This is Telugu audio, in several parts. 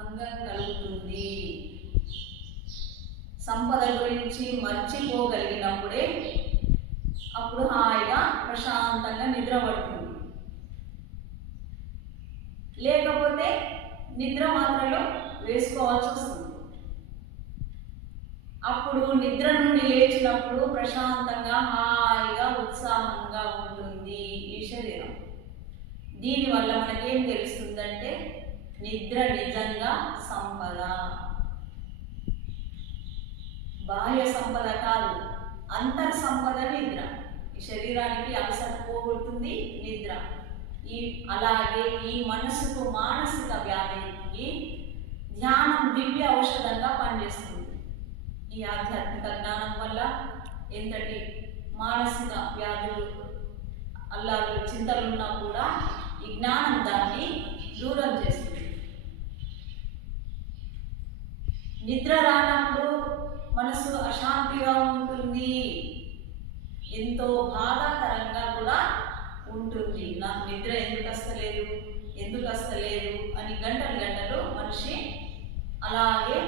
భంగం కలుగుతుంది. సంపద గురించి మర్చిపోగలిగినప్పుడే అప్పుడు హాయిగా ప్రశాంతంగా నిద్ర పడుతుంది. లేకపోతే నిద్ర మాత్రలో వేసుకోవాల్సి వస్తుంది. అప్పుడు నిద్ర నుండి లేచినప్పుడు ప్రశాంతంగా హాయిగా ఉత్సాహంగా ఉంటుంది ఈ శరీరం. దీనివల్ల మనకేం తెలుస్తుందంటే నిద్ర నిజంగా సంపద, బాహ్య సంపద కాదు, అంతర్ సంపద నిద్ర. ఈ శరీరానికి అలసట పోగొడుతుంది నిద్ర. అలాగే ఈ మనసుకు మానసిక వ్యాధికి ధ్యానం దివ్య ఔషధంగా పనిచేస్తుంది. ఈ ఆధ్యాత్మిక జ్ఞానం వల్ల ఎంతటి మానసిక వ్యాధులు అల్లాలు చింతలున్నా కూడా ఈ జ్ఞానం దాన్ని దూరం చేస్తుంది. నిద్ర రానప్పుడు మనసు అశాంతిగా ఉంటుంది, ఎంతో బాధాకరంగా కూడా ఉంటుంది. నాకు నిద్ర ఎందుకు వస్తలేదు అని గంటలు గంటలు మనిషి అలాగే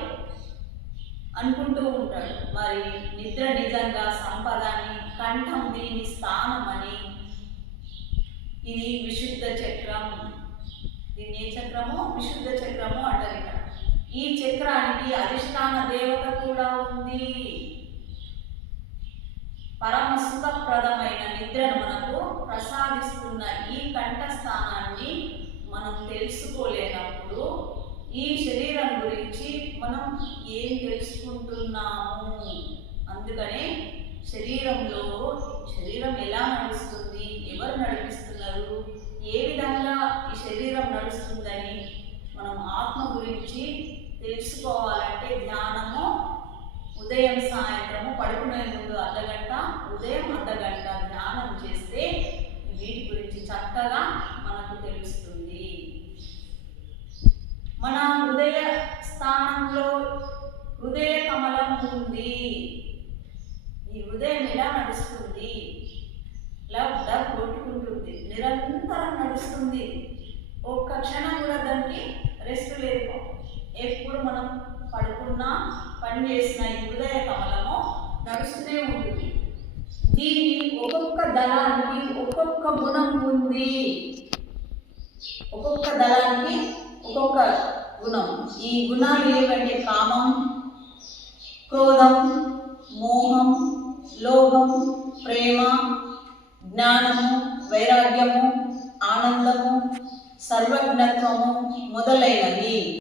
అనుకుంటూ ఉంటాడు. మరి నిద్ర నిజంగా సంపద అని, కంఠం దీని స్థానం అని. ఇది విశుద్ధ చక్రం. దీన్ని ఏ చక్రము? విశుద్ధ చక్రము అంటారు. ఈ చక్రానికి అధిష్టాన దేవత కూడా ఉంది. పరమ సుఖప్రదమైన నిద్రను మనకు ప్రసాదిస్తున్న ఈ కంఠస్థానాన్ని మనం తెలుసుకోలేనప్పుడు ఈ శరీరం గురించి మనం ఏం తెలుసుకుంటున్నాము? అందుకనే శరీరం ఎలా నడుస్తుంది, ఎవరు నడిపిస్తున్నారు, ఏ విధంగా ఈ శరీరం నడుస్తుందని మనం ఆత్మ గురించి తెలుసుకోవాలంటే ధ్యానము ఉదయం సాయంత్రము పడుకునే ముందు అర్ధగంట, ఉదయం అర్ధగంట ధ్యానం చేస్తే వీటి గురించి చక్కగా మనకు తెలుస్తుంది. మన హృదయ స్థానంలో హృదయ కమలం ఉంది. ఈ హృదయం ఎలా నడుస్తుంది? లవ్ డబ్ కొట్టుకుంటుంది, నిరంతరం నడుస్తుంది. ఒక్క క్షణం కూడా దానికి రెస్ట్ లేదు. ఎప్పుడు మనం పడుకున్నా పని చేసిన ఈ హృదయ కమలము నడుస్తూనే ఉంటుంది. దీని ఒక్కొక్క దళానికి ఒక్కొక్క గుణం ఉంది. ఒక్కొక్క దళానికి ఒక్కొక్క గుణం. ఈ గుణాలు ఏవంటే కామం, క్రోధం, మోహం, లోభం, ప్రేమ, జ్ఞానము, వైరాగ్యము, ఆనందము, సర్వజ్ఞత్వము మొదలైనవి.